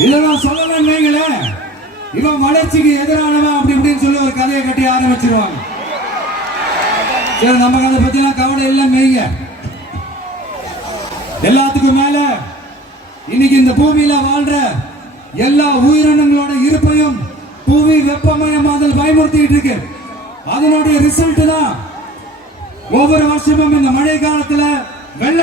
இதை நான் சொல்லலன்னு வைங்களேன் இவன் வளர்ச்சிக்கு எதிரானவன் அப்படி இப்படின்னு சொல்லி ஒரு கதையை கட்டி ஆரம்பிச்சிருவாங்க. சரி நமக்கு அதை பத்திலாம் கவலை இல்லை மெய்ய எல்லாத்துக்கும் மேல இன்னைக்கு இந்த பூமியில வாழ்ற எல்லா உயிரினங்களோட இருப்பையும் புவி வெப்பமயமாதல் பயமுறுத்திட்டு இருக்கு. அதனுடைய ரிசல்ட் தான் ஒவ்வொரு வருஷமும் இந்த மழை காலத்துல வெள்ள